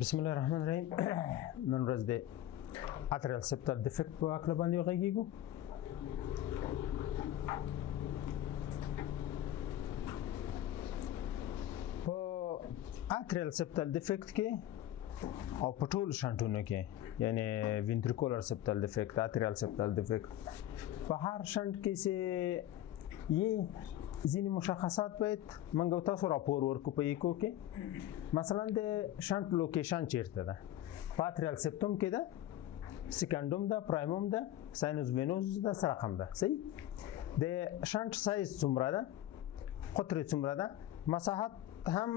بسم الله الرحمن الرحیم. نن ورځ د اتریال سپټال ډیفیکټ په اړه باندې وغږیږو. په اتریال سپټال ډیفیکټ کې او په ټول شانټونو کې یعنی وینټریکولر سپټال ډیفیکټ، اتریال سپټال ډیفیکټ، په هر شانټ کې سه یې ځینې مشخصات باید منګو تاسو راپور ورکو په یکو کې. مثلا د شانټ لوکیشن چیرته ده؟ په اتریال سپټوم کې ده، سیکنډوم ده، پرایموم ده، ساینوس وینوس ده، سرقم ده. صحیح. د شانټ سایز څومره ده؟ قطر څومره ده؟ مساحت هم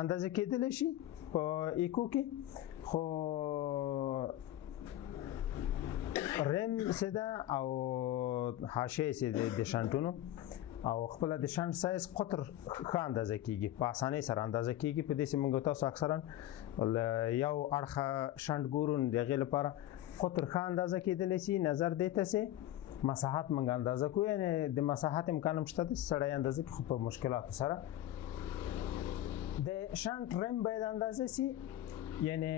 اندازه کېدلی شي په یکو کې، خو ریم سده او حاشیه سده د شانټونو او خپل د شانټ سایز قطر ښه اندازه کیږي، په اسانۍ سره اندازه کیږي. په دې سیمه کې تاسو اکثرا یو اړخه شانټ ګورون دغه لپاره قطر ښه اندازه کېدلی شي. نظر دیته سي مساحت موږ اندازه کوو، یعنی د مساحت امکان هم شته د سړی اندازه کې، خو په مشکلاتو سره د شانټ ریم باید اندازه سي، یعنی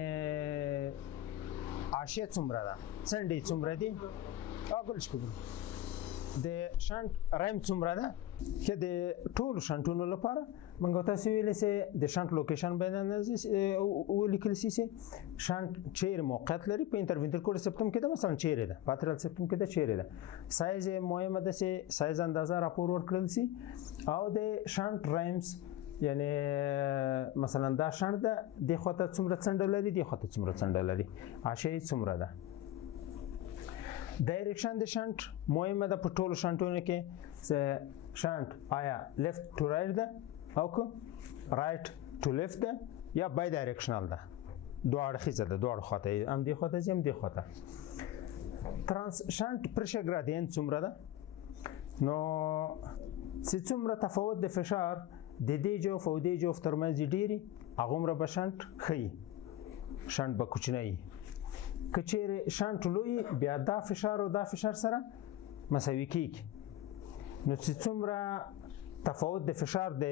حاشیه څومره ده، څنډې څومره دي، اګل شکو د شانټ ریم څومره ده. چې د ټولو شانټونو لپاره موږ تاسو ویلې سي د شانټ لوکیشن باید اندازه ولیکل سي. شانټ چیرې موقعیت لري په انټروینټریکولر سپټوم کې ده، مثلا چیرې ده، په اتریال سپټوم کې ده، چیرې ده. سایز مهمه ده سي سایز اندازه راپور ورکړل سي. او د شانټ ریمز یعنی مثلا دا شانټ ده د خواته څومره څنډه لري، د خواته څومره څنډه لري، حاشیه څومره ده. ډایرکشن د شانټ مهمه ده په ټولو شانټونو کې. شانټ آیا لیفت ټو رایټ ده او که رایټ ټو لیفت ده یا بای ډایرکشنل ده، دوه اړخیزه ده، دوه خواته هم دی خواته هم دی خواته. ترانس شانټ پرشر ګرادینټ څومره ده؟ نو چې څومره تفاوت د فشار د دې جوف او دې جوف ترمنځ ډیری، هغومره به شانټ ښیي، شانټ به کوچنی. که چیرې شانټ لوی بیا دا فشار او دا فشار سره مساوي کیږي، نو چې څومره تفاوت د فشار د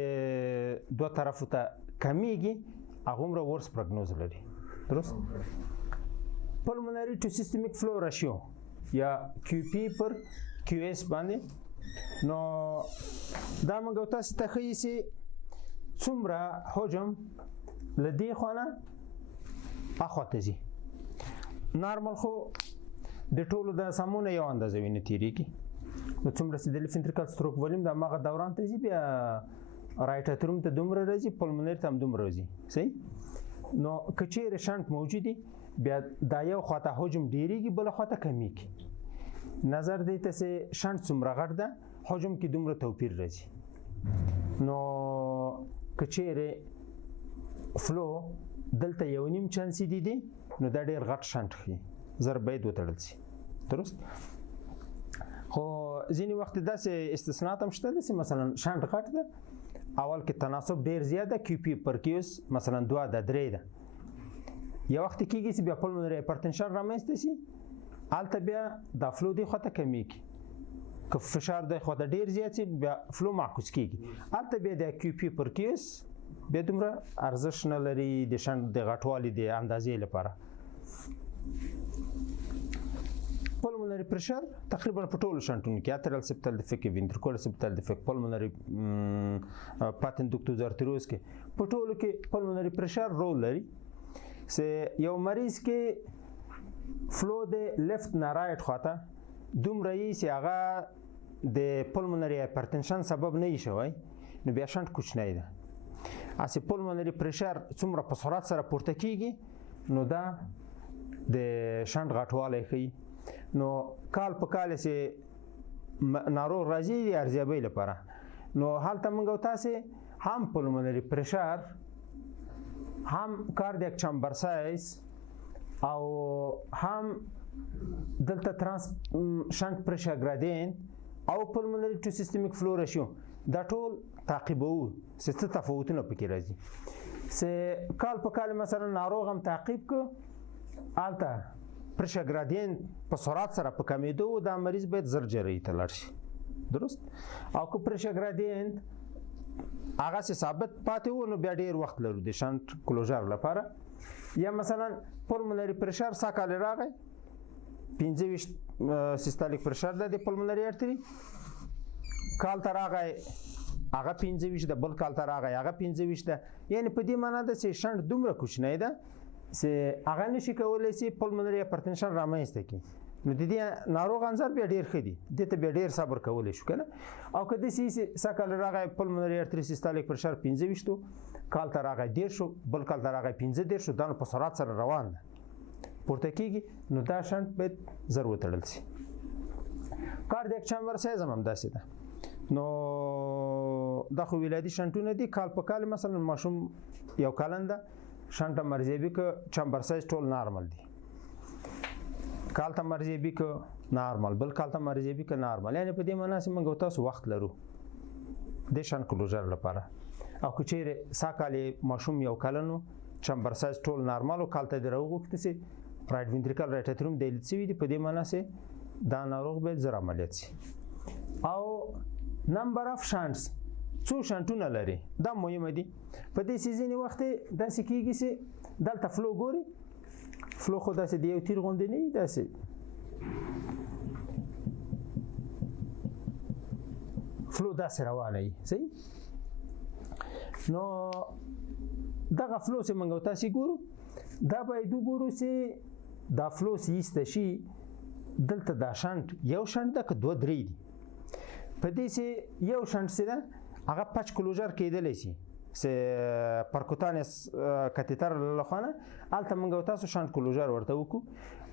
دوه طرفو ته کمیږي، هغومره ورس پروګنوز لري. درست؟ پلمونري ټو سیستمیک فلو راشیو یا کیو پی پر کیو اس باندې، نو دا موږ تاسو ته ښیي چې څومره حجم له دې خوا نه اخواته ځي. نارمل خو د ټولو د سمونه یو اندازه وینه تیریږي، نو څومره چې د لیفنټریکل ستروک ولیم د هماغه دوران ته ځي، بیا رایټ اتروم ته دومره راځي، پلمونري ته هم دومره راځي. صحیح. نو که چیرې شانټ موجود وي، بیا دا یو خواته حجم ډیریږي، بله خواته کمیږي. نظر دی ته چې شانټ څومره غټ ده، حجم کې دومره توپیر راځي. نو که چیرې فلو دلته یو نیم چانسي دي، نو دا ډېر غټ شانټ ښیي، زر باید وتړل شي. درست؟ خو ځینې وخت داسې استثناءات هم شته، داسې مثلا شانټ غټ ده، اول کې تناسب ډېر زیات ده، کیو پی پر کیوس مثلا 2 ده 3 ده، یو وخت کېږي چې بیا پلمونري هایپرټنشن رامنځته شي، هلته بیا دا فلو دې خواته کمیږي. که فشار دې خواته ډېر زیات شي، بیا فلو معکوس کېږي، هلته بیا د کیو پی پر کیوس بیا دومره ارزښت نه لري د شانټ د غټوالي د اندازې لپاره. پلمونري پرشر تقریبا په ټولو شانټونو کې، اتریال سپټال ډیفیکټ، وینټریکولر سپټال ډیفیکټ، پلمونري پاتنټوکټوز ارتریوز کې، په ټولو کې پلمونري پرشر رول لري. چې یو مریض کې فلو د لیفت نه رایټ خواته دومره یي چې هغه د پلمونري هایپرټنشن سبب نه یي شوی، نو بیا شانټ کوچنی ده. اسی پلمونري پرشر څومره په سرعت سره پورته کیږي، نو دا د شانټ غټوالی ښیي. نو کال په کال چې ناروغ راځي د ارزیابۍ لپاره، نو هلته موږ تاسې هم پلمونري پرشر، هم کاردیاک چامبر سایز، او هم دلته ترانس شانټ پرشر ګرادینټ او پلمونري ټو سیستمیک فلو راشیو، دا ټول تعقیبوو چې څه تفاوتونه پکې راځي. چې کال په کال مثلا ناروغ هم تعقیب کړو، هلته پرشر ګرادینټ په سرعت سره په کمیدو، دا مریض باید زر جراحي ته لاړ شي. درست؟ او که پرشر ګرادینټ هغه ثابت پاتې و، نو بیا ډېر وخت لرو د شانټ کلوژر لپاره. یا مثلا پلمونري پرشر ساکاله راغی 25 سیستالیک پرشر د پلمونري ارتري کال ته راغی هغه 25 د بل کال ته راغی هغه 25 ده یعنی په دې معنی ده چې شنټ دومره کوچنی ده چې هغه نشي کولی چې پلمونري هایپرټنشن رامنځته کړي نو د دې ناروغ انځر بیا ډیر ښه دي دې ته بیا ډیر صبر کولی شو کنه او که داسې ساکاله راغی پلمونري ارتري سیستالیک پرشر 25 کال ته راغی 10 بل کال ته راغی 15 دا نو په سرعت سره روان ده پورته کېږي نو دا شنټ باید زر وتړل شي کارډیک چامبر سایز هم همداسې ده نو دا خو ولادي شنټونه دي کال په کال مثلا ماشوم یو کلن ده شنټ مرزیبي که چامبر سایز ټول نارمل دي کال ته مرزیبي که نارمل بل کال ته مرزیبي که نارمل یعنی په دې معنی چې موږ تاسو وخت لرو د شنټ کلوزر لپاره او که چیرې ساکالې ماشوم یو کلنو چامبر سایز ټول نارمل او کال ته د راوغوښته سي رائټ وینټریکل رائټ اتریوم ډیلیټ شوي دي په دې معنی چې دا ناروغ باید زر عملیات شي او نمبر اف شانټس څو شانټونه لري دا مهمه دي په دې سیزنی وخت داسې کېږي چې دلته فلو ګوري فلو خو داسې د یو تیر غوندې نه وي داسې فلو داسې روانه وي صحیح نو دغه فلو چې موږ تاسې ګورو دا باید وګورو چې دا فلو چې ایسته شي دلته دا شانټ یو شانټ ده که دوه درې دي په دې چې یو شانټ چې ده هغه پچ کلوزر کېدلی شي چې پرکوتانیس کاتیتر له خوا نه هلته موږ تاسو شانټ کلوزر ورته وکړو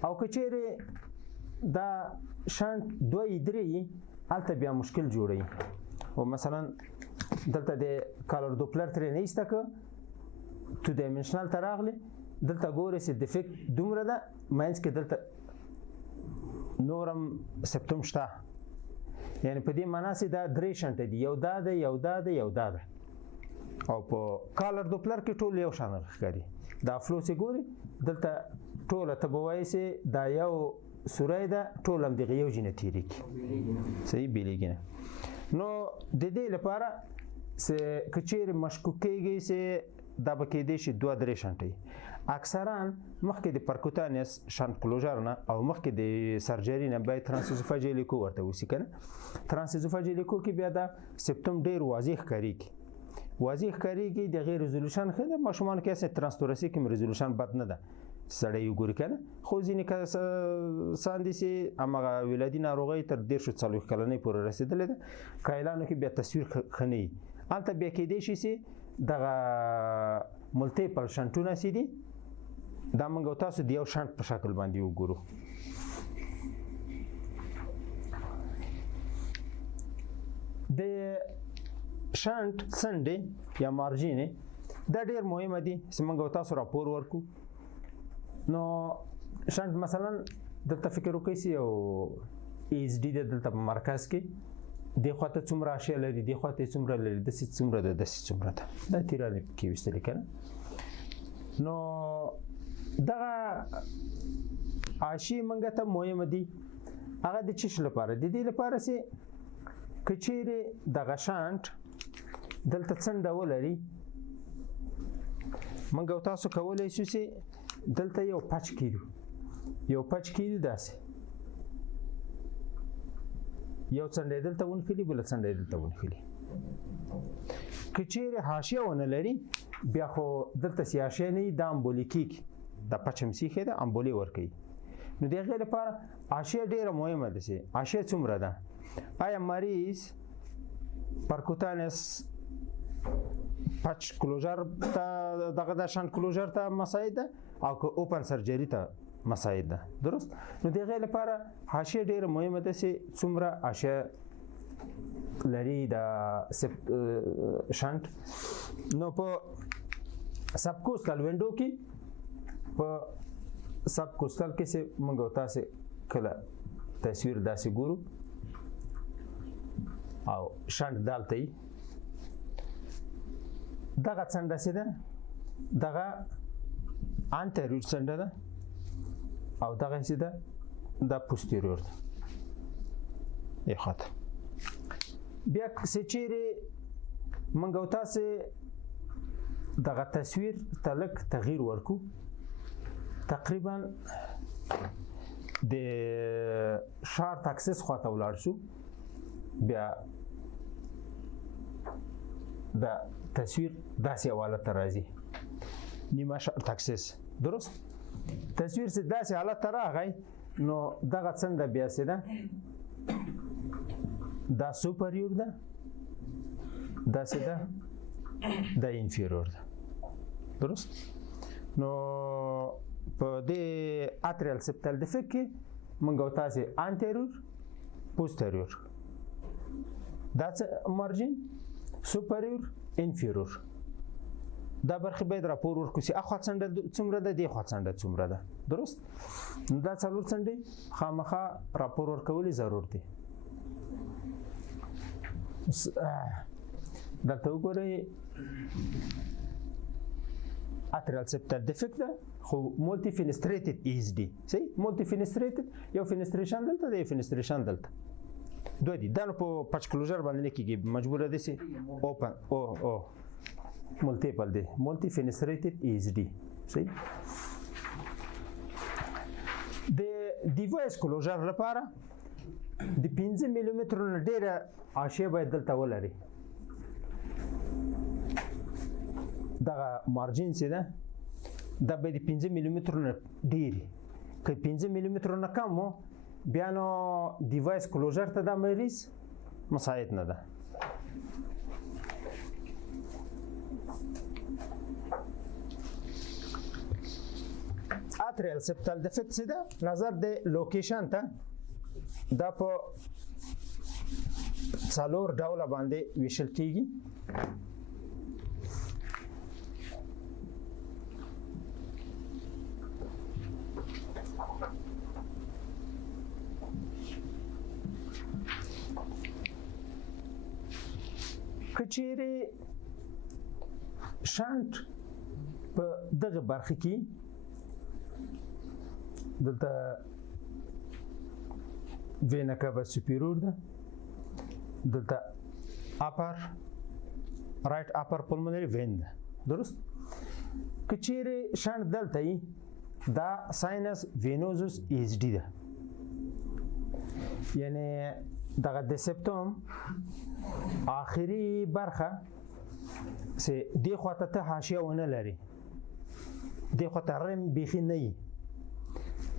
او که چیرې دا شانټ دوه یې درې یي هلته بیا مشکل جوړوي او مثلا دلته د کالر دوپلر ترې نه ایسته که تو ډایمنشنل ته راغلی دلته ګورې چې ډیفیکټ دومره ده منځ کې دلته نورم سپټم شته یعنی په دې معنا چې دا درې شنټه دي یو دا ده یو دا ده یو دا ده او په کالر دوپلر کې ټول یو شان ښکاري دا فلو چې ګوري دلته ټوله ته به وایي چې دا یو سوری ده ټول هم دغه یو جینه تیریږي صحیح بیلیږي نه نو د دې لپاره چې که چیرې مشکوک کېږي چې دا به کېدی شي دوه درې شنټې اکثرا مخکې د پرکوتانیس شانټ کلوزر نه او مخکې د سرجري نه باید ترانسوزوفاجیلیکو ورته وشي که نه ترانسوزوفاجیلیکو کې بیا دا سپټم ډېر واضح ښکارېږي د هغې ریزولوشن ښه ده ماشومانو کې هسې ترانسټورسي کې ریزولوشن بد نه ده سړی وګوري که نه خو ځینې کسان دي چې هماغه ولادي ناروغۍ تر 40 کلنۍ پورې رسېدلې ده کایلانو کې بیا تصویر ښه نه وي هلته بیا کېدی شي چې دغه ملټیپل شنټونه چې دي دا موږ تاسو د یو شنټ په شکل باندې وګورو د شنټ څنډې یا مارجینې دا ډېر مهمه دي چې موږ تاسو راپور ورکو نو شنټ مثلا دلته فکر وکړئ چې یو ایچ ډي ده دلته په مرکز کې دې خواته څومره اشیا لري دې خواته څومره لري داسې څومره ده داسې څومره ده دا تیرانې پکې ویستلې که نه نو دغه اشیې موږ ته مهمه دي هغه د څه لپاره د دې لپاره چې که چیرې دغه شانټ دلته څنډه ولري موږ تاسو کولی شو چې دلته یو پچ کېدو داسې یو څنډه دلته ونښلي بله څنډه دلته ونښلي که چیرې حاشیه ونه لري بیا خو دلته چې حاشیه نه وي دا امبولي کېږي دا پچ هم سیښې ده امبولي ورکوي نو د هغې لپاره حاشیه ډېره مهمه ده چې حاشیه څومره ده آیا مریض پرکوتانیس پچ کلوزر ته دغه د شانټ کلوزر ته مساعد ده او که اوپن سرجري ته مساعد ده درست نو د هغې لپاره حاشیه ډېره مهمه ده چې څومره حاشیه لري د شانټ نو په سبکوستل وینډو کې په سبکوستل کې چې موږ تاسې کله تصویر داسې ګورو او شانټ دالته وي دغه څنډه چې ده دغه انټریور څنډه ده او دغه چې ده دا پوستیریور ده یې خواته بیا چې چیرې موږ تاسې دغه تصویر ته لږ تغییر ورکو تقریبا د شارټ اکسس خواته ولاړ شو بیا دا تصویر داسې حالت ته راځي نیمه شارټ اکسس درست تصویر چې داسې حالت ته راغی نو دغه څنډه بیا څه ده دا سوپریور ده دا څه ده دا انفیریور ده درست نو په دې اتریال سپټل ډیفیکټ کې موږ او تاسو انټیریور پوسټریور دا مارجن سوپریور انفیریور دا برخه باید راپور ورکړي چې اخوا څنډه څومره ده دی خوا څنډه څومره ده درست نو دا څلور څنډې خامخا راپور ورکول ضرور دي دلته وګورئ اتریال سپټل ډیفیکټ ده خو مولټي فینستریټډ ایز دی صحیح مولټي فینستریټډ یو فینستریشن دلته دی فینستریشن دلته دوی دي دا نو په پچ کلوزر باندې لیکيږي مجبوره دي سي اوپن او مولټیپل دی مولټي فینستریټډ ایز دی صحیح د ډیوایس کلوزر لپاره د 15 ملي متر نه ډیره حاشیه باید دلته ولري دغه مارجن څه ده دا به د 15 ملي متر نه ډیری که 15 ملي متر نه کم وو بیا نو ډیوایس کلوزر ته دا مریض مساعد نه ده اتریال سپټل ډیفیکټ څه ده نظر د لوکیشن ته دا په څلور ډوله باندې ویشل کیږي کچېرې شانت په دغه برخه کې دلته وینا کاوا سوپیریور ده دلته اپر رائټ اپر پلمونری وین ده درست کچېرې شانت دلته ای دا ساینس وینوزوس ایز ډی ده یعنی دغه د سپټوم آخري برخه سه دی خواته ته حاشیه ونه لري دی خواته رم بیخي نه وي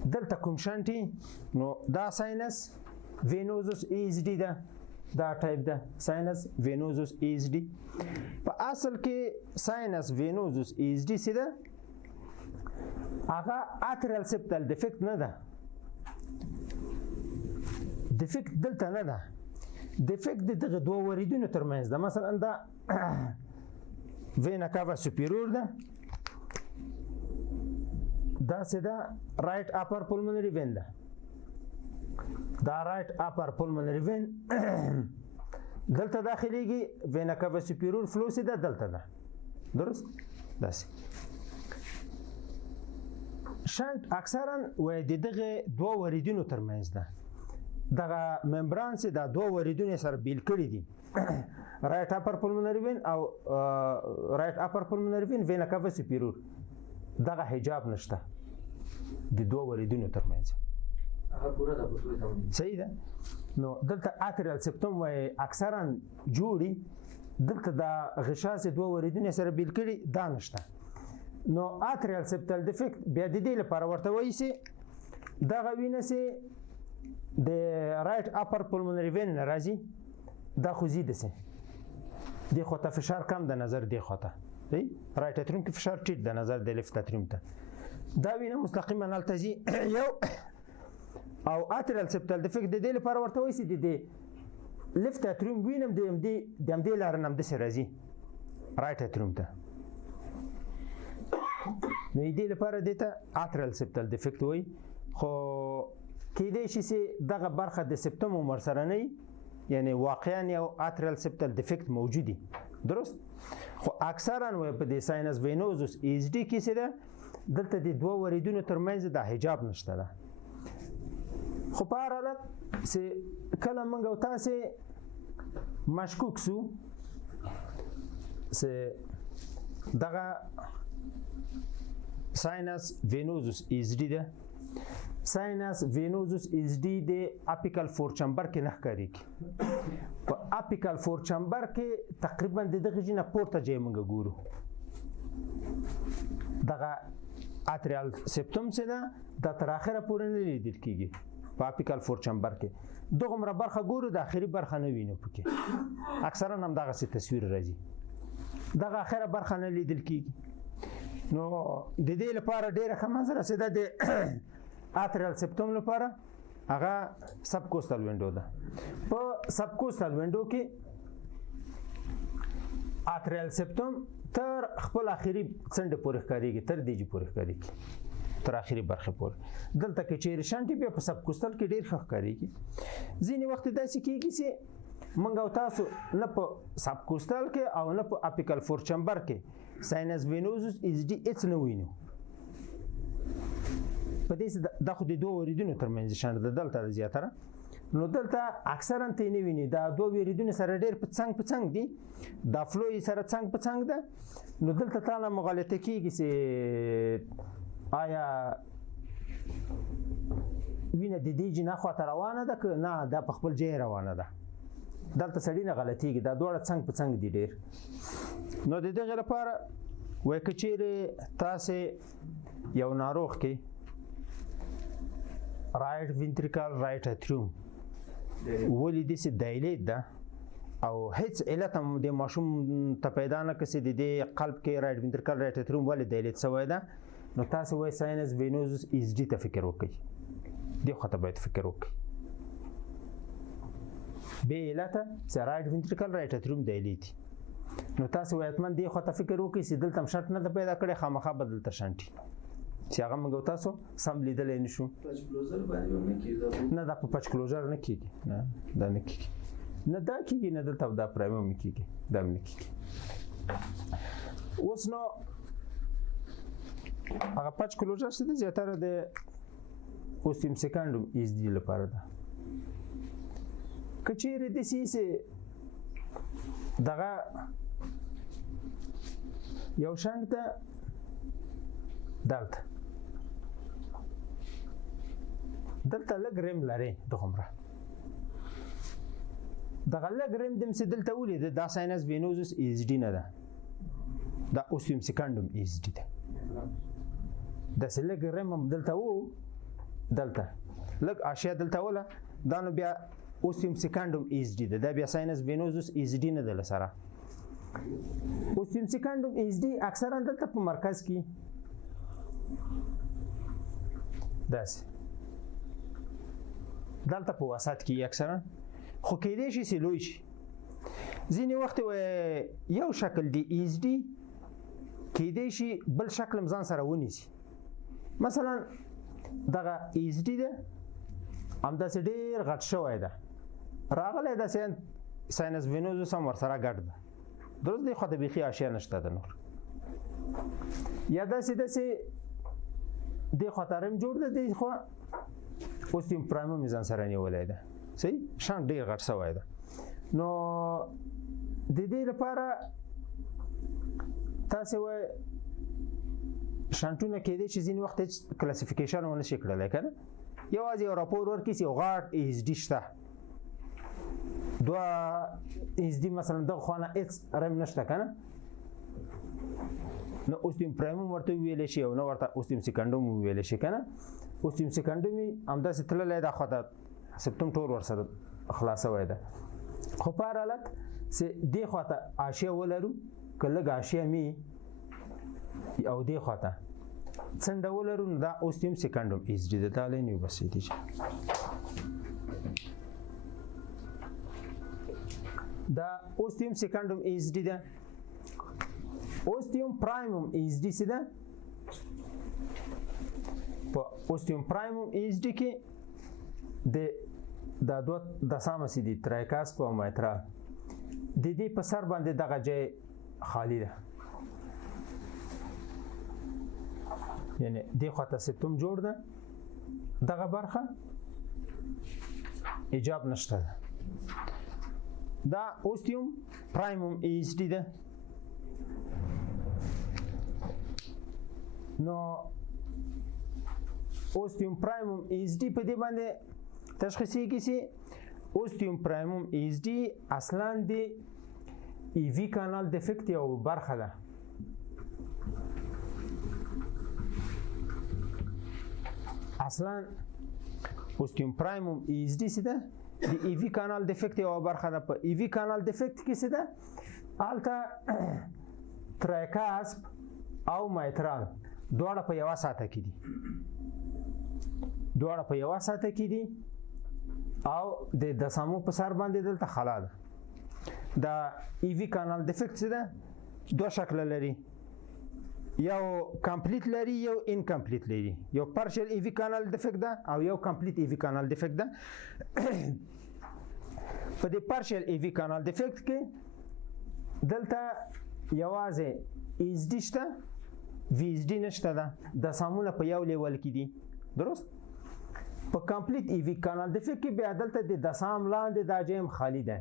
دلته کوم شانتي نو دا ساینس وینوزوس ایز ډی ده دا ټایپ ده ساینس وینوزوس ایز ډی په اصل کې ساینس وینوزوس ایز ډی څه ده هغه اتریال سپټل ډیفیکټ نه ده ډیفیکټ دلته نه ده ډیفیکټ د دغه دوه وریدونو ترمنځ ده مثلا دا وینا کاوا سوپیریور ده دا څه ده رائټ اپر پلمونری وین ده دا رائټ اپر پلمونری وین دلته داخليږي وینا کاوا سوپیریور فلو څه ده دلته ده درست داسې شانت اکثرا وای د دغه دوه وریدونو ترمنځ ده دغه ممبران چې دا دوه وریدونه سره بیل کړی دي رائټ اپر پلمونری وین او رائټ اپر پلمونری وین وینا کاوا سوپیریور دغه حجاب نشته د دوه وریدونو ترمنځ هغه پورا د پوسوي ته صحیح ده نو دلته اتریال سپټوم وای اکثرا جوړي دلته دا غشا چې دوه وریدونه سره بیل کړي دا نشته نو اتریال سپټل ډیفیکټ بیا د دې لپاره ورته وایي چې دغه وینه چې د رائټ اپر پلمونری وین راځي دا خو زیاده سي دی خو ته فشار کم د نظر دی خو ته دی رائټ اتریوم کې فشار ټیټ د نظر د لیفت اتریوم ته دا وینه مستقیما التزي یو او اتریال سپټل ډیفیکټ د دې لپاره ورته وایي چې د لیفت اتریوم وینم د دې لار نم د سرازي رائټ اتریوم ته نو دې لپاره دته اتریال سپټل ډیفیکټ وایي خو کېدای شي چې دغه برخه د سپټم عمر سره نه یعنی واقعا یو اتریال سپټل ډیفیکټ موجودي درست خو اکثرا په دې ساینس وینوزوس ایز ډی کې څه ده دلته د دوه وریدونو ترمنځ د حجاب نشته ده خو په هر حالت چې کله موږ او تاسې مشکوک سو چې دغه ساینس وینوزوس ایزډي ده. ساینس وینوزوس ایزډي د اپیکل فور چمبر کې نه ښکارېږي. په اپیکل فور چمبر کې تقریبا د دغه ځای نه پورته ځای موږ ګورو. دغه اتریال سپټم چې ده دا تر اخره پورې نه لیدل کېږي په اپیکل فور چمبر کې. دغومره برخه ګورو د اخري برخه نه وینو پکې. اکثرا هم دغسې تصویر راځي. دغه اخره برخه نه لیدل کېږي. نو د دې لپاره ډېره ښه منظره چې ده د اتریال سپټم لپاره هغه سب کوسټل وینډو ده. په سب کوسټل وینډو کې اتریال سپټم تر خپل اخري څنډې پورې ښکارېږي، تر دیجې پورې ښکارېږي، تر اخري برخې پورې. دلته کې چیرې شانټي بیا په سب کوسټل کې ډېر ښه ښکارېږي. ځینې وخت داسې کېږي چې موږ او تاسو نه په سب کوسټل کې او نه په اپیکل فور چمبر کې ساینس وینوزوس ایزډي هېڅ نه وینو. په دې دا خو د دوه وریدونو ترمنځ شانټ ده، دلته ده زیاتره. نو دلته اکثرا ته یې نه ویني. دا دوه وریدونه سره ډېر په څنګ په څنګ دي، دا فلو یې سره څنګ په څنګ ده. نو دلته تاله مغالطه کېږي چې آیا وینه د دې جنا خواته روانه ده که نه دا په خپل ځای روانه ده. دلته سړي نه غلطېږي، دا دواړه څنګ په څنګ دي ډېر. نو د دغې لپاره وایي که چیرې تاسې یو ناروغ کې رایټ وینټریکل رایټ اتریوم ولیدې چې دایلیټ ده او هیڅ علت هم د ماشوم ته پیدا نه کړي چې د دې قلب کې رایټ وینټریکل رایټ اتریوم ولې دایلیټ شوی ده، نو تاسو وایي ساینس وینوزوس ایزډي ته فکر وکړئ. دې خواته باید فکر وکړئ. بې علته چې رایټ وینټریکل رایټ اتریوم دایلیټ، نو تاسو وایي حتما دې خواته فکر وکړئ چې دلته هم شنټ نه ده پیدا کړی، خامخا به دلته شنټ چې هغه موږ او تاسو سم لیدلی نه شو. نه دا په پچ کلوزر نه کېږي، نه دا نه کېږي، نه دا کېږي، نه دلته دا پرایم هم کېږي، دا هم نه کېږي. اوس نو هغه پچ کلوزر چې ده زیاتره د اوستیم سیکنډوم ایزډي لپاره ده. که چیرې داسې چې دغه یو شنټ ده دلته لږ ریم لري، دغومره دغه لږ ریم دم چې دلته ولیده دا ساینس وینوزوس ایزډي نه ده، دا اوستیم سیکنډوم ایزډي ده. داسې لږ ریم هم دلته و، دلته لږ اشیا دلته وله، دا نو بیا اوستیم سیکنډوم ایزډي ده، دا بیا ساینس وینوزوس ایزډي نه ده له سره. اوستیم سیکنډوم ایزډي اکثرا دلته په مرکز کې داسې دلته په وسط کې اکثرا، خو کېدای شي چې لوی شي. ځینې وخت یو شکل دی ایزډي کېدای شي بل شکل هم ځان سره ونیسي. مثلا دغه ایزډي ده همداسې ډېر غټ شوی ده، راغلی داسې ساینس وینوزوس هم ورسره ګډ ده، درست دی، خواته بیخي اشیا نشته ده نور. یا داسې دې خواته رم جوړ ده، دې خوا اوستیم پرایموم ځان سره نیولی ده، صحیح شان ډېر غټ شوی ده. نو د دې لپاره تاسې وایي شانټونه کېدای شي ځینې وخت هېڅ کلاسیفیکیشن ونه شي کړلی که نه، یوازې یو راپور ورکړي چې یو غټ ایزډي شته، دوه ایزډي مثلا دغه خوا نه هېڅ رم نشته که نه، نه اوستیم پرایموم ورته وویلی شي او نه ورته اوستیم سیکنډوم وویلی شي که نه. اوستیم سیکنډوم یې همداسې تللی دا خواته سپټم ټول ورسره خلاصوی ده. خو په هر حالت چې دې خواته اشیا ولرو که لږ اشیا مې او دې خواته څنډه ولرو، نو دا اوستیم سیکنډوم ایزډي ده. دا لین یو بس دی دا اوستیم سیکنډوم ایزډي ده. اوستیم پرایموم ایزډي څه ده؟ په اوستیم پرایموم ایزډي کې دا دوه دسامه چې دي ترایکاسپ او مایترال، د دې په سر باندې دغه ځای خالی ده، یعنی دې خواته سپټم جوړ ده، دغه برخه ایجاب نشته ده. دا اوستیم پرایموم ایزډي ده. نو اوستیوم پرایموم ایز ډي په دې باندې تشخیصیږي چې اوستیوم پرایموم ایز ډي اصلا د ای وی کانال ډیفکټ یو برخه ده. اصلا اوستیوم پرایموم ایز ډي څه ده؟ د ای وی کانال ډیفکټ یو برخه ده. په ای وی کانال ډیفکټ کې څه ده؟ هلته تریکاسپ او مایترال دواړه په یوه ساحه کې دي، دواړه په یوه ساحه کې دي او د دسامو په سر باندې دلته خلا ده. دا ای وی کانال ډیفکټ څه ده؟ دوه شکله لري، یو کمپلیټ لري یو انکمپلیټ لري. یو پارشل ای وی کانال ډیفکټ ده او یو کمپلیټ ای وی کانال ډیفکټ ده. په دې پارشل ای وی کانال ډیفکټ کې دلته یوازې ایز ډي شته، وی ایز ډي نشته ده، د سامونه په یو لیول کې دي. درست؟ په کمپلیټ ای وی کانال ډیفکټ کې بیا دلته د دسام لاندې دا جیم خالی ده،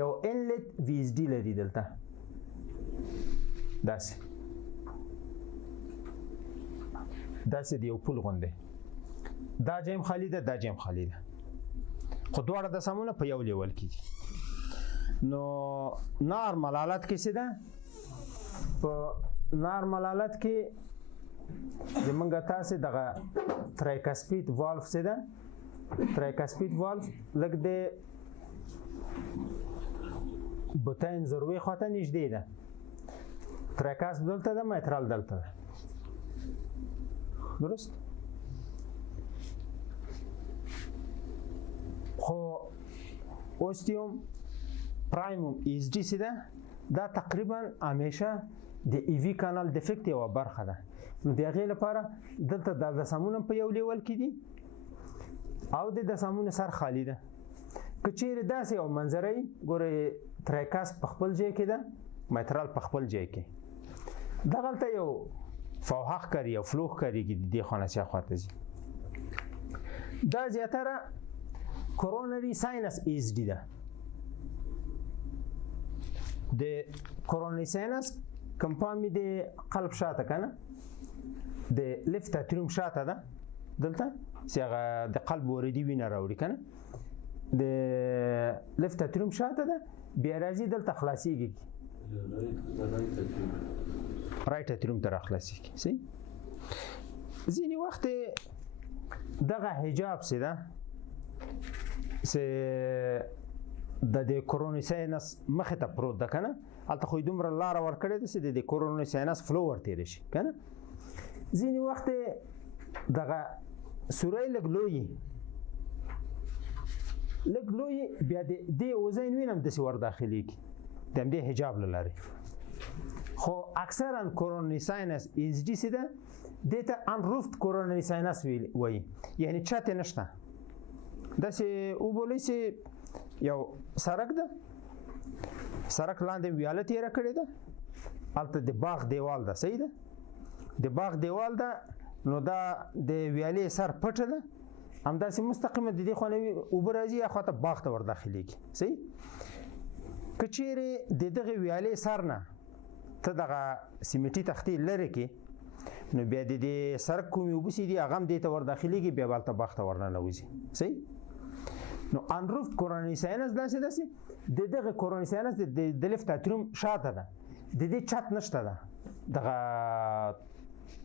یو انلیټ وی ایز ډي لري دلته داسې د یو پول غوندې. دا جیم خالی ده، دا جیم خالی ده، خو دواړه دسامونه په یو لیول کې دي. نو نارمل حالت کې څه ده؟ په نارمل حالت کې زمونږ تاسې دغه تریکاسپید والف څه ده؟ تریکاسپید والف لږ د بوتین ذروې خواته نږدې ده. تریکاسپ دلته ده، مایترال دلته ده. درست؟ خو اوستیوم پرایموم ایز ډي څه ده؟ دا تقریبا همیشه د ای وی کانال ډیفکټ یوه برخه ده. نو د هغې لپاره دلته دا دسامونه په یو لیول کې دي او د دسامونو سر خالی ده. که چیرې داسې یو منظره وي، ګورئ تریکاسپ په خپل ځای کې ده، مایترال په خپل ځای کې. دغلته یو فوحه ښکاري، یو فلو ښکارېږي د دې خوا نه سیا خواته ځي. دا زیاتره کورونري ساینس ایز ډي ده. د کورونري ساینس کمپامي د قلب شاته کنه، د لیفت اتریوم شاته ده دلته چې هغه د قلب وردي وینه راوړي کنه، د لیفت اتریوم شاته ده، بیا راځي دلته خلاصیږي، رایټ اتریوم ته راخلاصیږي. صحیح؟ ځینې وخت دغه حجاب څه ده چې د کورونري ساینس مخې ته پروت ده کنه، هلته خو یې دومره لاره ورکړې ده چې د کورونري ساینس فلو ورتېری شي کنه. ځینې وخت دغه سوری لږ لوی بیا د دې اوزین وینم داسې ور داخلېږي د همدې حجاب له لارې. خو اکثرا کورونري ساینس ایز ډي څه ده؟ دې ته انروفد کورونري ساینس وایي، یعنې چت یې نشته. داسې وبولئ چې یو سړک ده، سړک لاندې ویاله تېره کړې ده، هلته د باغ دیوال ده. صحیح ده؟ د باغ دیوال ده، نو دا د ویالې سر پټه ده، همداسې مستقیمه د دې خوا نه اوبه راځي یا خواته باغ ته ور داخلېږي. صحیح؟ که چیرې د دغې ویالې سر نه ته دغه سیمټي تختې لرې کې، نو بیا د دې سړک کومې اوبه چې دي هغه هم دې ته ور داخلېږي، بیا به هلته باغ ته ورننوځي. صحیح؟ نو انروفد کورونري ساینس داسې د دغه کورونري ساینس د لیفت اتریوم شاته ده، د دې چت نشته ده، دغه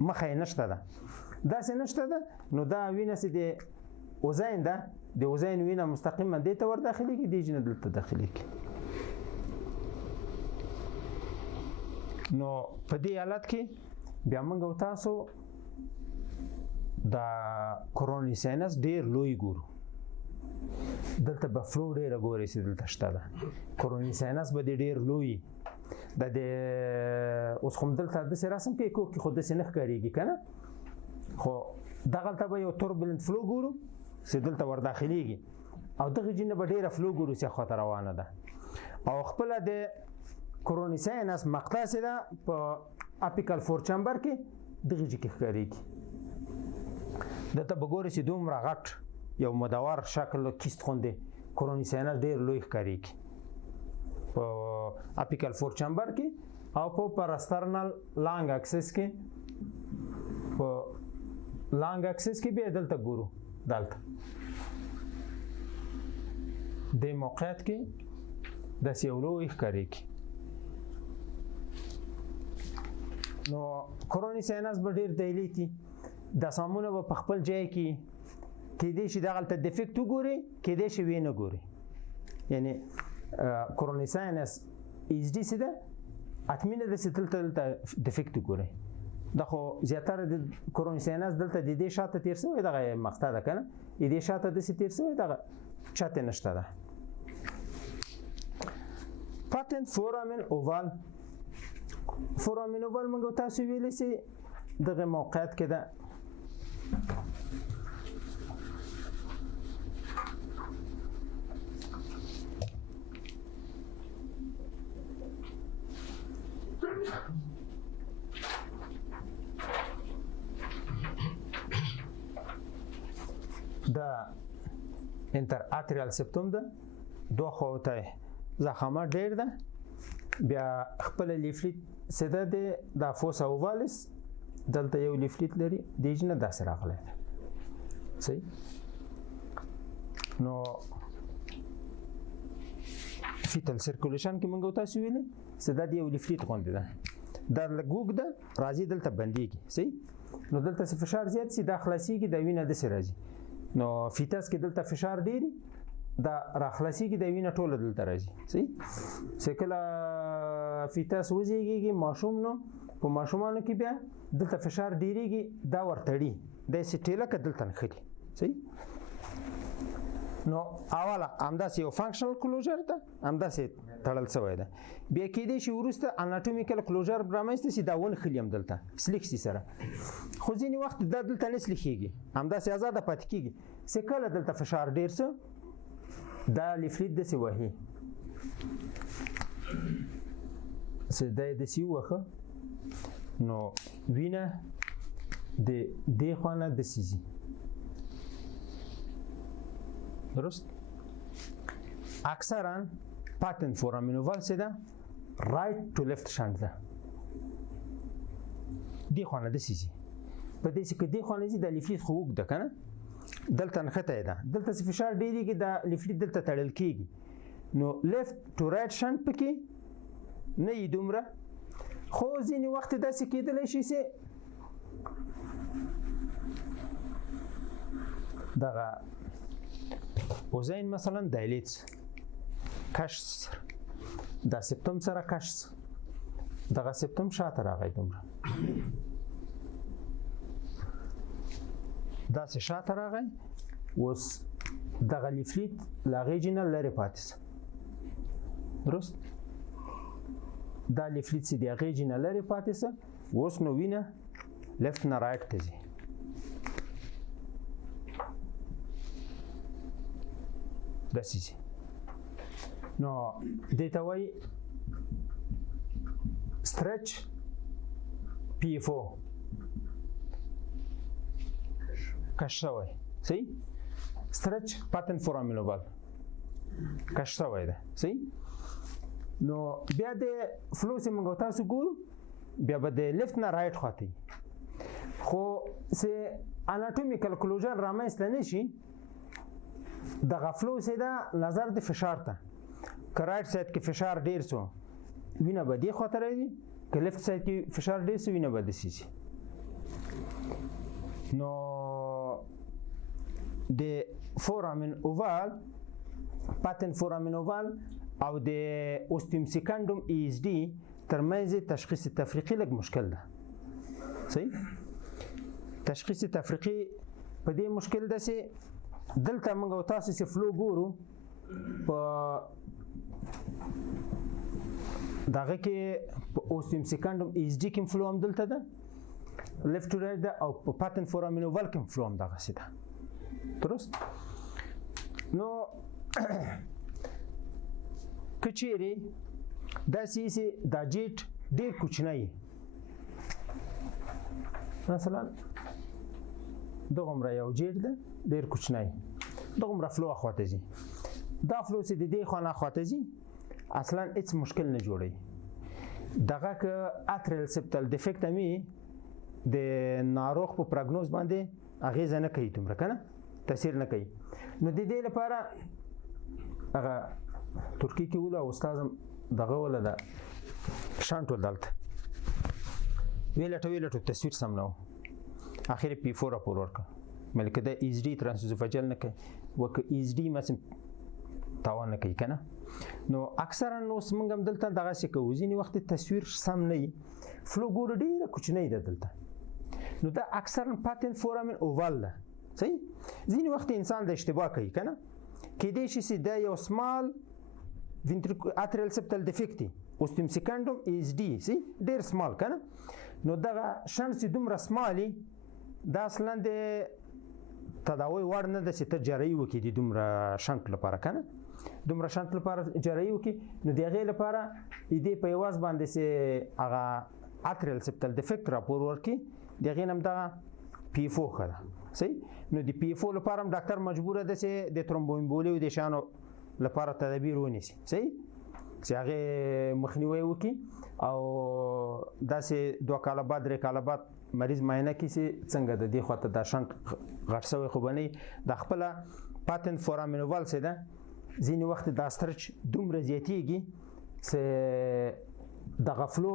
مخه یې نشته ده، داسې نشته ده. نو دا وینه چې د اوزین ده، د اوزین وینه مستقیما دې ته ور داخلېږي، دې جینه دلته داخلېږي. نو په دې حالت کې بیا موږ او تاسو د کورونري ساینس ډېر لوی ګورو. دلته به فلو ډېره ګورئ چې دلته شته ده. کورونري ساینس به دې ډېر لوی د اوس خو دلته داسې رسم کوي کوک کې خو داسې نه ښکارېږي که نه، خو دغلته به یو توربولنت فلو ګورو چې دلته ور داخلېږي، او دغه جینه به ډېره فلو ګورو چې خواته روانه ده. او خپله د کورونري ساینس مقطع چې ده په اپیکل فور چمبر کې دغه جې کې ښکارېږي. دلته به ګورئ چې دومره غټ یو مدور شکل کیست غوندې کورونري ساینس ډېر لوی ښکارېږي په اپیکل فور چمبر کې او په پرسترنل لانګ اکسس کې لانګ اکسس کې به دلته ګورو دلته د موقعیت کې د سیولو ښکاري کی نو کورونی ساينس به ډیر دیلیتی د سامونه په خپل ځای کې دې شي دغلته ډیفیکټ وګوري کې دې شي وینه ګوري یعنی کورونی ساينس ایز ډی سي ده اتمنه د ستلته ډیفیکټ وګوري دا خو زیاتره د کورونی ساينس دلته د دې شاته تیر سوی دغه مقطع ده کنه دې شاته د تیر سوی دغه چاته نشته ده patent foramen oval موږ تاسو ویلې سي دغه موقعیت کې ده دا انتر اتریال سپتوم ده دوه خواته زخمه ډیر ده بیا خپل لیفلیت سده ده د فوسا اووالس دلته یو لیفلیت لري دیجنه داسې راغلی ده صحیح نو فیتل سرکولیشن کې موږ تاسو ویلې سده د یو لیفلیت غونډه ده دا لګوګ ده راځي دلته بنديږي صحیح نو دلته فشار زیات سي د خلاصيږي د وینه د سر راځي نو فیتاس کې دلته فشار ډیری دا راخلاصيږي د وینه ټوله دلته راځي صحیح سکله فیتاس وزيږي ماشوم نو په ماشومانو کې بیا دلته فشار ډیریږي دا ورتړي د سټیله کې دلته نخري صحیح نو اوله همداسې یو فانکشنل کلوزر ده همداسې تړل شوی ده بیا کېدای شي وروسته اناټومیکل کلوزر رامنځته شي دا ونښلي هم دلته سلیکسي سره خو ځینې وخت دا دلته نه سلیخېږي همداسې ازاده پاتې کېږي چې کله دلته فشار ډېر څه دا لیفلیت داسې وهي چې دا یې داسې ووهه نو وینه د دې خوا نه داسې ځي درست اکثرا patent foramen oval څه ده right to left شانت ده دی خانه د سيزي په دې کې دی خانه زی د لیفلیت خو وګ ده کنه دلته نخته ده دلته فشار ډیری کې د لیفلیت دلته تړل کیږي نو left to right شانت پکې نه یې دومره خو ځینې وخت داسې کېدلی شي چې دغه وزین مثلا دایلیت کشس دا سپتم سره کشس دغه سپتم شاته راغی دومره دا سه شاته راغی اوس دغه لیفلیت لاغې جنه لري پاتې درست دا لیفلیت چې دی هغې جنه لري پاتې اوس نو وینه لیفت نه رایټ ته ځي داسې ځي نو دې ته وایي stretch PFO کش شوی صحیح stretch patent foramen oval کش شوی ده صحیح نو بیا د فلو چې موږ تاسو ګورو بیا به د لیفت نه رایټ خواته خو چې اناټومیکل کلوزر رامنځته نه شي دغه فلو چې ده نظر د فشار ته که رایټ سایډ کې فشار ډیر سو وینه به دې خواته راځي که لیفت سایډ کې فشار ډیر سو وینه به داسې شي نو د foramen oval patent foramen oval او د اوستیوم سیکنډوم ESD ترمنځ تشخیص تفریقي لږ مشکل ده صحیح تشخیص تفریقي په دې مشکل ده چې دلته موږ تاسو چې فلو ګورو په دغه کې په اوستیوم سیکنډوم ESD کې فلو هم دلته ده لیفت ټو رایټ ده او په patent foramen oval کې فلو هم دغسې ده درست نو که چیرې داسې چې دا جیټ ډېر کوچنی مثلا دغومره یو جیټ ده ډېر کوچنی دغومره فلو اخواته ځي دا فلو چې د دې خوا نه اخواته ځي اصلا هیڅ مشکل نه جوړوي دغه که اتریل سپټل ډیفیکټ هم وي د ناروغ په پروګنوز باندې اغیزه نه کوي دومره کنه تاثیر نه کوي نو د دې لپاره هغه ترکی کې ولا استاد دغه ولا د شانټ ولدلت ویلټو تصویر سم نو اخر پی 4 راپور ورک ملکه د ایز ډی ترانسوزوفاجل نه کوي وک ایز ډی مثلا تاوان نه کوي کنه نو اکثرا نو سمنګم دلته دغه څه کوي ځینی وخت تصویر سم نه فلو ګور ډیره کوچنی ده دلته نو دا اکثرا پاتن فورامین اووال ده صحیح ځینی وخت انسان د اشتباه کوي کنه کې دې شي دا یو سمال ventricular septal defect اوستیم سکندوم ایز ډی سی ډیر سمال کنه نو دغه شانس دومره سمالي دا اصلا د تداوی وړ نه د ستر جراحي وکي د دومره شانت لپاره کنه دومره شانت لپاره جراحي وکي نو دغه لپاره دې په یواز باندې سه هغه اتریل سپټل ډیفیکټ راپور ورکي دغه نم دا پی 4 کړه صحیح نو د پی 4 لپاره هم ډاکټر مجبور ده چې د ترومبوایمبولي او د شانو لپاره تدابیر ونیسي صحیح چې هغه مخنیوي وکي او داسې 2 کاله بعد 3 کاله بعد مریض معاینه کیسي څنګه د دې خواته د شنت غټ شوی خو بنې د خپل پاتن فورامینوال سره ځینې وخت د استرچ دومره زیاتیږي چې د غفلو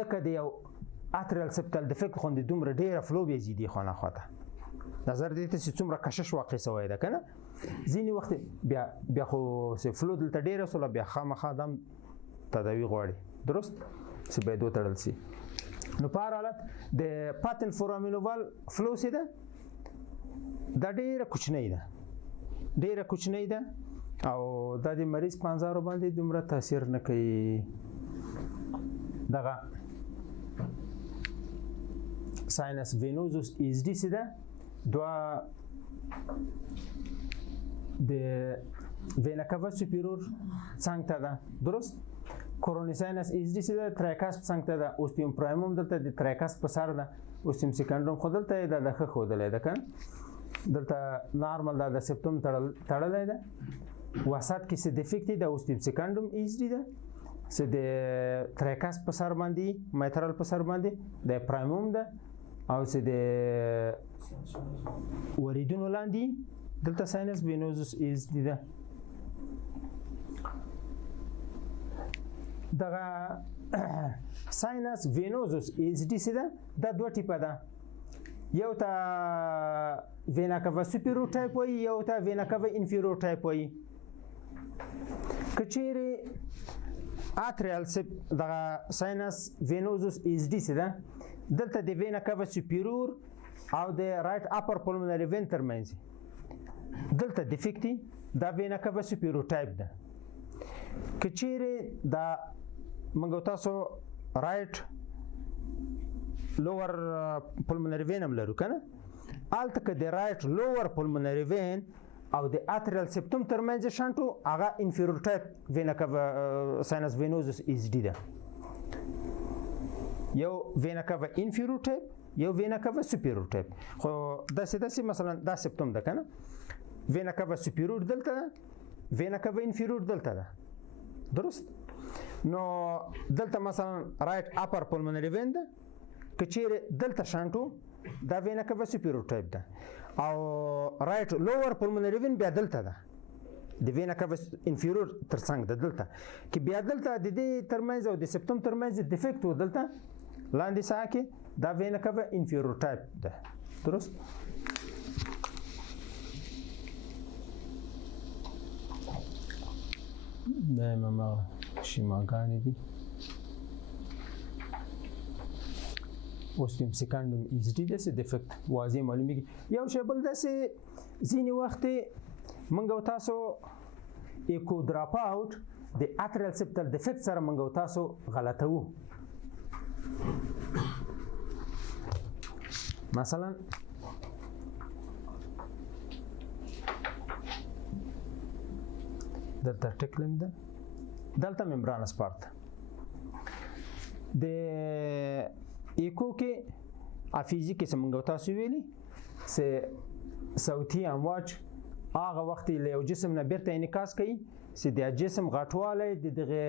لکه د یو اتریل سپټل ډیفیکټ خوند دومره ډیره فلو به زیدي خو نه خواته نظر دې ته چې څومره کشش واقع شوی ده کنه ځینې وخت بیا خو سه فلو دلته ډیره سول بیا خامخا دم تداوی غواړي درست چې به دوه تړل شي نو په هر حالت د پاتن فورامینوال فلو سي ده دا ډیره کوچنی ده او د دې مریض 5000 باندې دومره تاثیر نه کوي دغه ساینس وینوزوس ایز ډی سي ده دوا د وینا کاوا سوپیرور څنګه ده درست کورونی ساینس ایز ډی سي ده تریکاس څنګه ده اوستیوم پرایموم دلته د تریکاس په سر ده اوستیوم سکندوم خو دلته د لخه خودلې ده کنه دلته نارمل ده د سپټوم تړلې ده وسط کې څه ډیفیکټ ده اوستیوم سکندوم ایز ډی ده څه د تریکاس په سر باندې میترال په سر باندې د پرایموم ده او څه د وریدونو لاندې دلته ساینس وینوزوس ایز ډی ده دغه ساینس وینوزوس ایز ډی سي ده دا دوه ټیپه ده یو ته وینا کاوا سوپیرور ټایپ وایي یو ته وینا کاوا انفیرور ټایپ وایي کچېرې اتریال سپ دغه ساینس وینوزوس ایز ډی سي ده دلته د وینا کاوا سوپیرور او د رائټ اپر پولمونري وین ترمنځ دلته ډیفیکټ دا وینا کاوا سوپیرور ټایپ ده کچېرې دا منګو تاسو رائټ لوور پولمونري وین هم لرو کنه الته کې د رائټ لوور پولمونري وین او د اتریال سپټوم ترمنځ شانټو هغه انفیرور ټایپ وینا کاوا ساینس وینوزوس ایز ډی ده یو وینا کاوا انفیرور ټایپ یو وینا کاوا سوپیرور ټایپ خو داسې مثلا دا سپټوم ده کنه وینا کاوا سوپیرور دلته وینا کاوا انفیرور دلته ده درست نو دلته مثلا رائټ اپر پولمونري وین ده کچېرې دلته شانټو دا وینا کاوا سوپیرور ټایپ ده او رائټ لوور پولمونري وین بیا دلته ده د وینا کاوا انفیرور ترڅنګ ده دلته کې بیا دلته د دې ترمنځ او د سپټوم ترمنځ ډیفیکټ و دلته لاندې ساحه کې دا وینا کاوا انفیرور ټایپ ده درست دا ماما شیماګانې دي اوستیم سکندوم ایز ډی داسې ډیفیکټ واضح معلومیږي یو شی بل داسې ځینې وخت موږ تاسو ایکو ډراپ آوټ د اتریال سپټل ډیفیکټ سره موږ تاسو غلطوو مثلا دلته ټیکلم ده دلته ممبرانس پارت د ایکو کې افیزي کې څنګه تاسو ویلي چې صوتي امواج هغه وخت له یو جسم نه بیرته انعکاس کوي چې د جسم غټوالی د دغه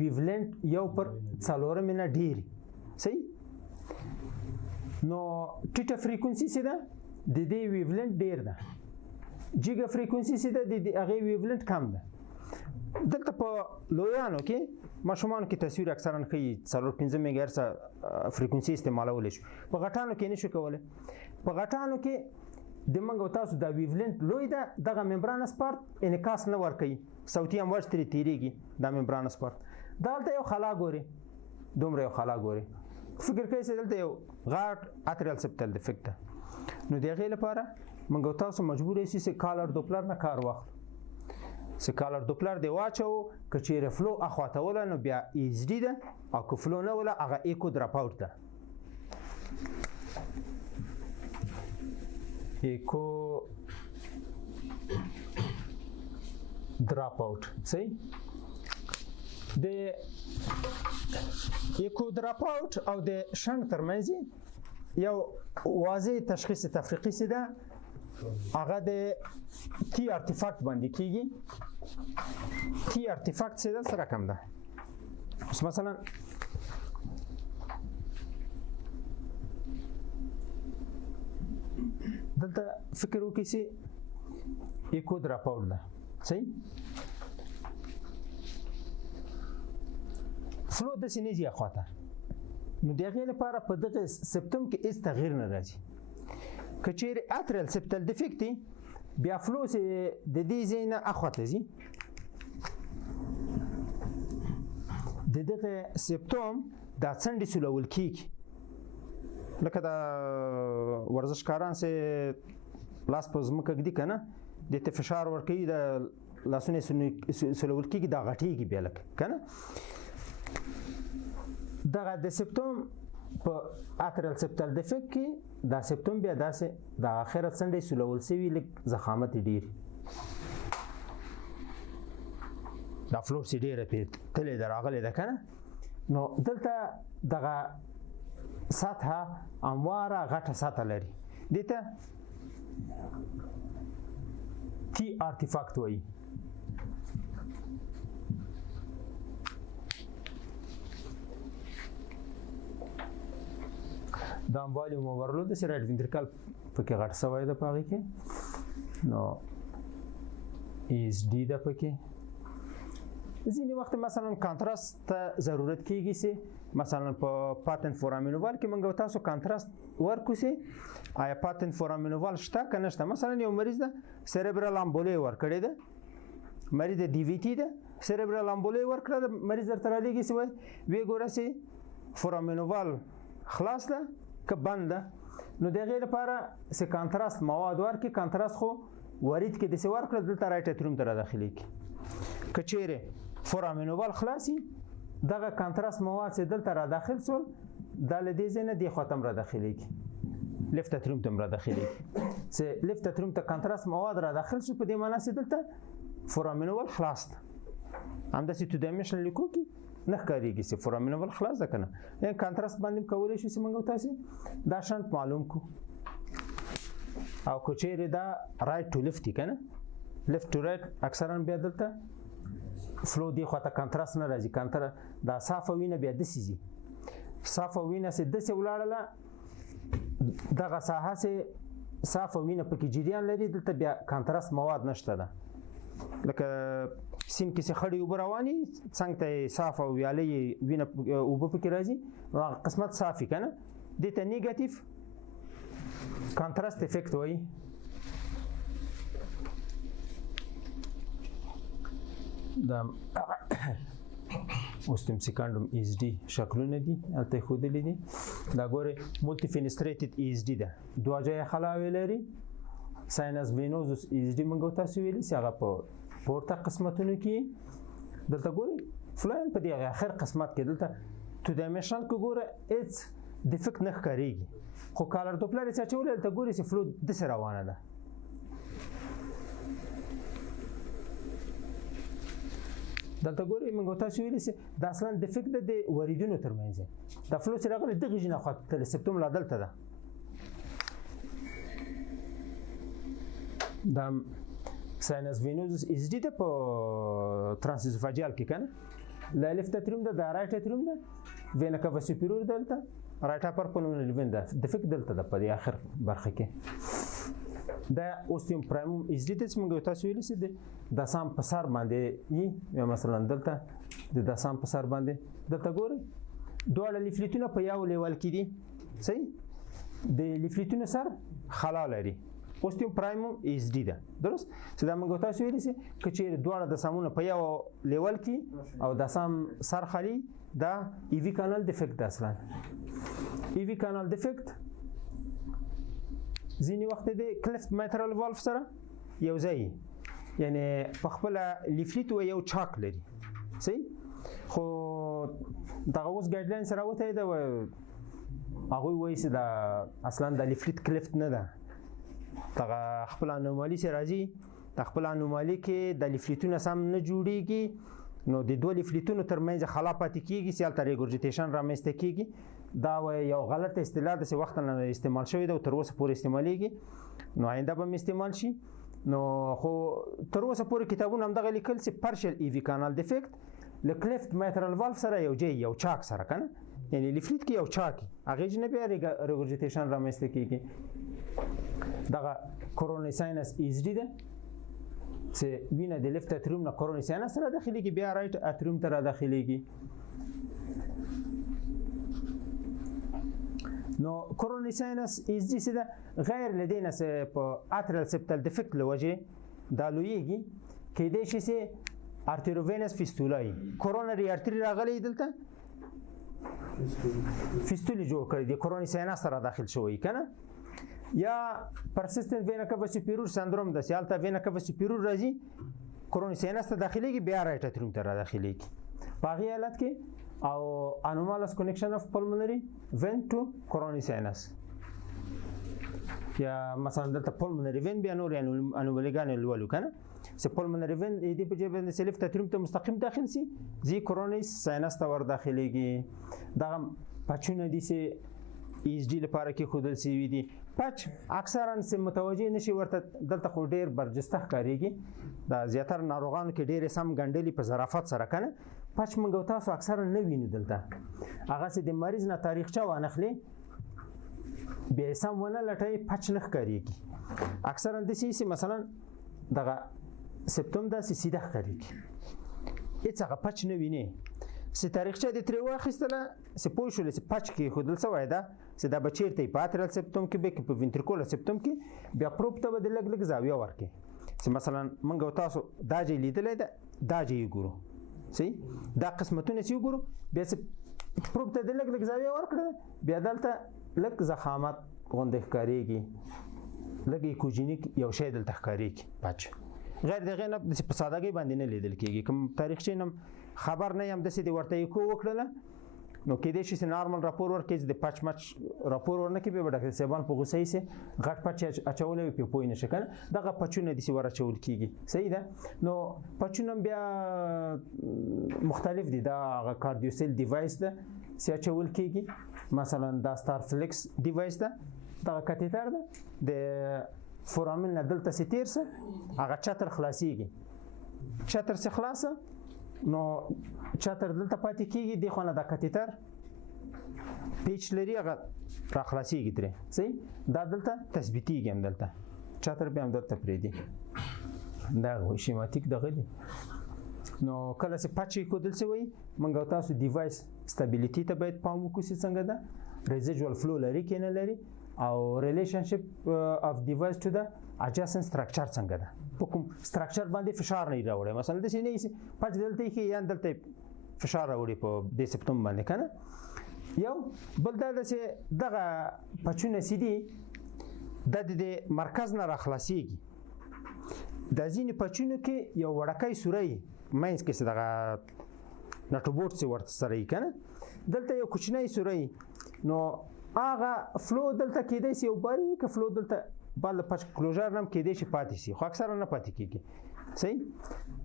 ویولنت یو پر څلورم نه ډیری صحیح نو ټیټه فریکونسي څه ده د دې ویولنټ ډیر ده جیګا فریکونسي څه ده د هغې ویولنټ کم ده دلته په لویانو کې ماشومانو کې تصویر اکثرا ښیي 4-5 میګاهرتز فریکونسي استعمالولی شو په غټانو کې نشو کولی په غټانو کې د موږ او تاسو دا ویولنټ لوی ده دغه ممبرانس پارت انعکاس نه ورکوي صوتي امواج ترې تیریږي دا ممبرانس پارت دا هلته یو خلا ګوري دومره یو خلا ګوري فکر کوي چې دلته یو غټ اتریال سپټل ډیفیکټ ده نو د هغې لپاره موږ او تاسو مجبور یو چې کالر دوپلر نه کار واخلو چې کالر دوپلر دی واچوو که چیرې فلو اخواته وله نو بیا ایز ډي ده او که فلو نه وله هغه ایکو دراپ اوټ ده ایکو دراپ اوټ صحیح د ایکو دراپ اوټ او د شنټ ترمنځ یو واضح تشخیص تفریقي څه ده هغه د کی ارتفاکت باندې کیږي کی ارتفاکت څه ده څه رقم ده اوس مثلا دلته فکر وکړئ چې ایکو دراپ اوټ ده صحیح فلو داسې نه ځي اخواته نو د هغې لپاره په دغه سپټم کې هېڅ تغییر نه راځي که چیرې اتریل سپټل ډیفیکټ وي بیا فلو چې د دې ځای نه اخواته ځي د دغه سپټوم دا څنډې سولول کېږي لکه دا ورزشکاران چې لاس په ځمکه ږدي که نه دې ته فشار ورکوي د لاسونه سولول کېږي دا غټېږي بیا لکه که نه دغه د سپټوم په اتریل سپټل ډیفیکټ کې دا سپټوم بیا داسې د اخره څنډې سولول شوي لږ ضخامت یې ډېر دا فلور چې ډېره پرې تلې ده راغلې ده که نه نو دلته دغه سطحه همواره غټه سطحه لري دې ته تی ارتفاکت وایي دا والیوم اوورلود چې رایټ وینټریکل پکې غټ شوی ده په هغې کې نو ایز ډي ده پکې ځینې وخت مثلا کانتراست ته ضرورت کېږي چې مثلا په پاتن فورامینوال کې موږ تاسو کانتراست ورکړو چې آیا پاتن فورامینوال شته که نشته مثلا یو مریض ده سیریبرل امبولي ورکړې ده مریض د ډي وي ټي ده سیریبرل امبولي ورکړه ده مریض درته رالیږي چې وایي ګوره چې فورامینوال خلاص ده که بند ده نو د هغې لپاره چې کانتراست مواد ورکړي کانتراست خو ورید کې داسې ورکړه دلته رایټ اتریوم ته راداخلیږي که چیرې فورامینوال خلاصي دغه کانتراست مواد چې دلته راداخل شول دا له دې ځای نه دې خوا ته هم راداخلیږي لیفت اتریوم ته هم راداخلیږي چې لیفت اتریوم ته کانتراست مواد راداخل شو په دې معنا چې دلته فورامینوال خلاص ده همداسې تو ډایمنشنل لیکو کې نه ښکارېږي چې فورامینوال خلاص ده که نه یعنې کانتراست باندې هم کولی شو چې موږ تاسې دا شنټ معلوم کړو او که چیرې دا رایټ ټو لیفت که نه لیفت ټو رایټ اکثرا بیا دلته فلو دې خواته کانتراست نه راځي دا صافه وینه بیا داسې ځي صافه وینه چې داسې ولاړله دغه ساحه چې صافه وینه پکې جریان لري دلته بیا کانتراست مواد نشته ده لکه سین کې چې خړې اوبه روانې څنګ ته یې صاف او ویاله یې وینه اوبه پکې راځي نو هغه قسمت صاف وي که نه دې ته نیګټیو کانتراست افیکټ وایي دا اوس تم سیکنډوم ایز ډي شکلونه دي هلته یې ښودلي دي دا ګورئ مولټي فینسټریټډ ایز ډي ده دوه ځایه خلاوې لري ساینس وینوزوس ایز ډي موږ تاسو ویلي چې هغه په پورته قسمتونو کې دلته ګورئ فلاین په دې اخر قسمت کې دلته تو ډایمنشنل کې ګوره هېڅ ډیفیکټ نه ښکارېږي خو کالر دوپلر یې چې اچولی دلته ګورئ چې فلو داسې روانه ده دلته ګورئ موږ تاسو ویلي چې دا اصلا ډیفیکټ ده د وریدونو ترمنځ دا فلو چې راغلی دغې ژینه خواته تللی سپټوم لا دلته ده دا ساینس وینوزوس ایز ډي ده په ترانسیزوفاجیال کې که نه لا لیفت اتریوم ده دا رایټ اتریوم ده وینا کاوا سوپیریور دلته رایټ اپر پلمونري وین ده ډیفیکټ دلته ده په دې اخر برخه کې دا اوستیوم پرایموم ایزډي ته چې موږ تاسو ویلي چې د سام په سر باندې یي یا مثلا دلته د سام په سر باندې دلته ګورئ دواړه لیفلیټونه په یو لیول کې دي صحیح د لیفلیټونو سر خلا لري اوستیوم پرایموم ایزډي ده درست چې دا موږ تاسو ویلي چې کچېرې دواړه د سامونه په یو لیول کې او د سام سر خالي دا ایوي کانال ډیفیکټ ده اصلا ایوي کانال ډیفیکټ ځینې وخت د کلفت میترال والف سره یو ځای یعنی په خپل لیفلیټ و یو چاک لري صحیح خو دغه اوس ګایډلاین سره وته ده هغه وایي چې دا اصلا د لیفلیټ کلفت نه ده دغه خپل انومالي سره راځي د خپل انومالي کې د لیفلیټونو سم نه جوړیږي نو د دوه لیفلیټونو ترمنځ خلا پاتې کیږي چې هلته ریګورجیټیشن رامنځته کیږي دا یو غلط اصطلاح ده چې وخت نه استعمال شوی ده او تر اوسه پورې استعمالیږي نو آینده به استعمال شي نو خو تر اوسه پورې کتابونه همدغه لیکل چې پارشل ایوي کانال ډیفیکټ له کلفت میترال والف سره یو ځای یو چاک سره کنه یعنی لیفلیټ کې یو چاک هغه نه بیا ریګورجیټیشن رامنځته کیږي دغه کورونري ساینس ایزډي ده چې وینه د لیفت اتریوم نه کورونري ساینس سره داخليږي بیا رایټ اتریوم ته را داخليږي نو کورونري ساینس ایزډي څه ده غیر لدینه چې په اتریال سپټل ډیفیکټ لوجه دا لویږي کېدای شي چې ارتریووینس فیستولای کورونري ارتری راغلی دلته فیستولی جوړ کړی دی کورونري ساینس سره داخل شوی کنه یا پرسیسټنت وینا کاوا سپیرور سندروم د سیالتا وینا کاوا سپیرور راځي کورونري ساینس ته داخليږي بیا رایټ اتریوم ته را داخليږي په هغه حالت کې او انومالس کنیکشن اف پلمونري وین ټو کورونري ساینس یا مثلا دلته پلمونري وین بیا نور انومالیګان لولو کنه چې پلمونري وین دې په جبه د سلیفت اتریوم ته مستقیم داخل سي زی کورونري ساینس ته ور داخليږي دا پچونه دي چې ایزډي لپاره کې خودل سی وي دي پچ اکثرا سم متوجه نشي ورته دلته خو ډیر برجسته ښکاریږي دا زیاتره ناروغانو کې ډیر سم ګنډلي په ظرافت سره کنه پچ موږ تاسو اکثرا نه وینو دلته هغه چې د مریض نه تاریخچه وانخلي به سم ونه لټای پچ نه ښکاریږي اکثرا د سي مثلا دغه سپټم دا سیده ښکاریږي هیڅ هغه پچ نه ویني چې تاریخچه د تری واخیستله چې پوه شول چې پچ کې خودل سوی ده چې دا بچیرته په اتریال سپټم کې به په وینټریکولر سپټم کې بیا پروب ته د لګ لګ زاویه ورکې چې مثلا موږ تاسو دا جې لیدلې ده دا جې ګورو صحیح دا قسمتونه چې ګورو بیا چې پروب ته د لګ لګ زاویه ورکړه بیا دلته لګ زخامت غونډه ښکاریږي لګي کوجینیک یو شی دلته ښکاریږي پچ غیر دغه نه په سادهګۍ باندې نه لیدل کېږي کوم تاریخچه نم خبر نه یم د سې د ورته کو وکړه نو کې دې شي نارمل راپور ورکې د پچ مچ راپور ورنکې به ډاکټر صاحبان په غوسه یې غټ پچ اچولې په پوی نشه کنه دغه پچونه د سې ورچول کېږي صحیح ده نو پچونه بیا مختلف دي دا کاردیوسل ډیوایس ده چې اچول کېږي مثلا دا ستار فلیکس ډیوایس ده دا کاتیتر ده د فورامین نه دلته ستیر سه هغه چتر خلاصيږي چتر سه خلاصه نو چتر دلته پاتې کیږي د خونه د کاتیتر پیچ لري هغه را خلاصيږي درې صحیح دا دلته تثبیتیږي هم دلته چتر به هم دلته پرې دی دا شیماتیک دغه دی نو کله چې پچې کودل څه وي موږ تاسو ډیوایس سټابیلیټی ته باید پام وکړو چې څنګه ده ریزیډوال فلو لري کې نه لري او ریلیشنشپ اف ډیوایس ټو د اډجسنت سټرکچر څنګه ده په کوم سټرکچر باندې فشار نه راوړي مثلا د سینې پچ دلته کې یا دلته فشار راوړي په د سپټم باندې کنه یو بل دا چې دغه پچونه سیدي د مرکز نه راخلاصيږي د ځینې پچونو کې یو وړکای سوري مینس کې دغه نټوبورډ څه ورته سره یې کنه دلته یو کوچنی سوري نو هغه فلو دلته کېدای شي یو باریک فلو دلته بل پچ کلوزر نم کېدای شي پاتې شي خو اکثر نه پاتې کېږي صحیح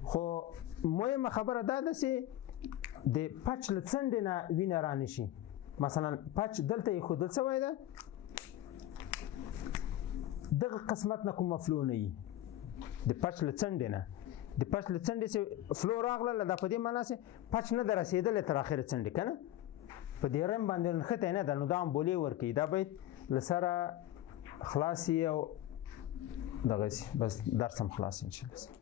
خو مهمه خبره دا ده چې د پچ لڅند نه وینه رانه شي مثلا پچ دلته یې خودل سوی ده دغه قسمت نه کوم فلو نه وي د پچ لڅند نه د پچ لڅند چې فلو راغله د په دې معنی چې پچ نه درسیدل تر اخر څنډه کنه په دې رم باندې نښته نه ده نو دا هم بولې ورکوي دا باید له سره خلاص او دغسې بس درس هم خلاص انشاءالله